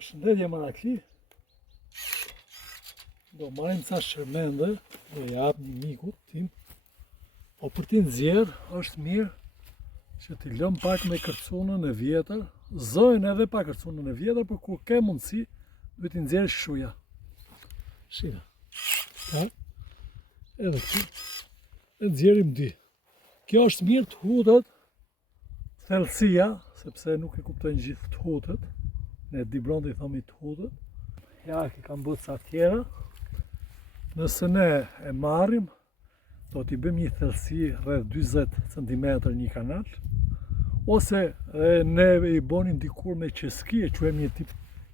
Shëndetje Marakli. Do marrim ca shërmende dhe jap një mikut tim. Po për ti nxjerr është mirë që t'i lëm pak me kërcunën e vjetër, zojnë edhe pa kërcunën e vjetër, por kur ke mundësi, duhet t'i nxjerrësh shuja. Shira. Ta. Edhe këtu. E nxjerrim dy. Kjo është mirë të hutet thellësia, sepse nuk e kuptojnë gjithë të hutet. Ne dibronde i thomi të hutet. Ja, ki kam bërë ca tjera. Nëse ne e marrim, do t'i bëjmë një thellësi rreth 40 cm një kanal, ose ne i bonim dikur me qeski, e quajmë një tip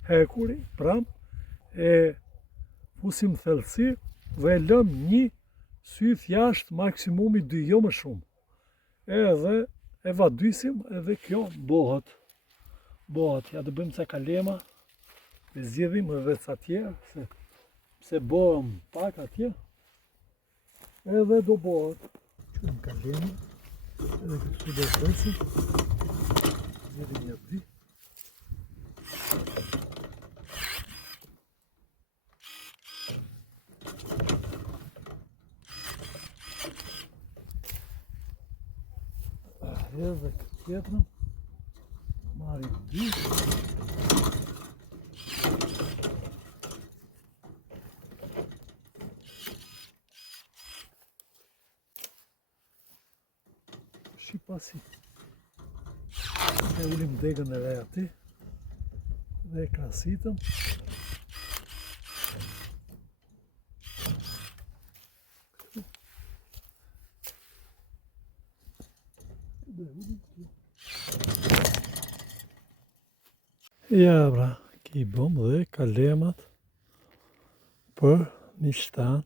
hekuri, pram, e fusim thellësi dhe lëm një syth jashtë, maksimumi 2, jo më shumë. Edhe e vadysim edhe kjo bohet. Ja të bëjmë ca kalema, e zgjidhim edhe ca tjera, se bohem pak atje, edhe do bohet. Qëmë kalema, edhe këtu do presim, zgjidhim një dy. Edhe këtë tjetërën, marim dy. Shqipasi. E ulim degën e re ati, dhe e krasitëm. Ja, bra, ki i bëm dhe kalemat për një shtanë.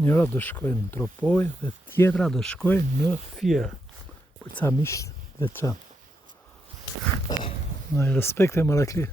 Njëra do shkojnë në Tropoj dhe tjetra do shkojnë në Fier, për ca mish veçantë. Në respekt e Marakli.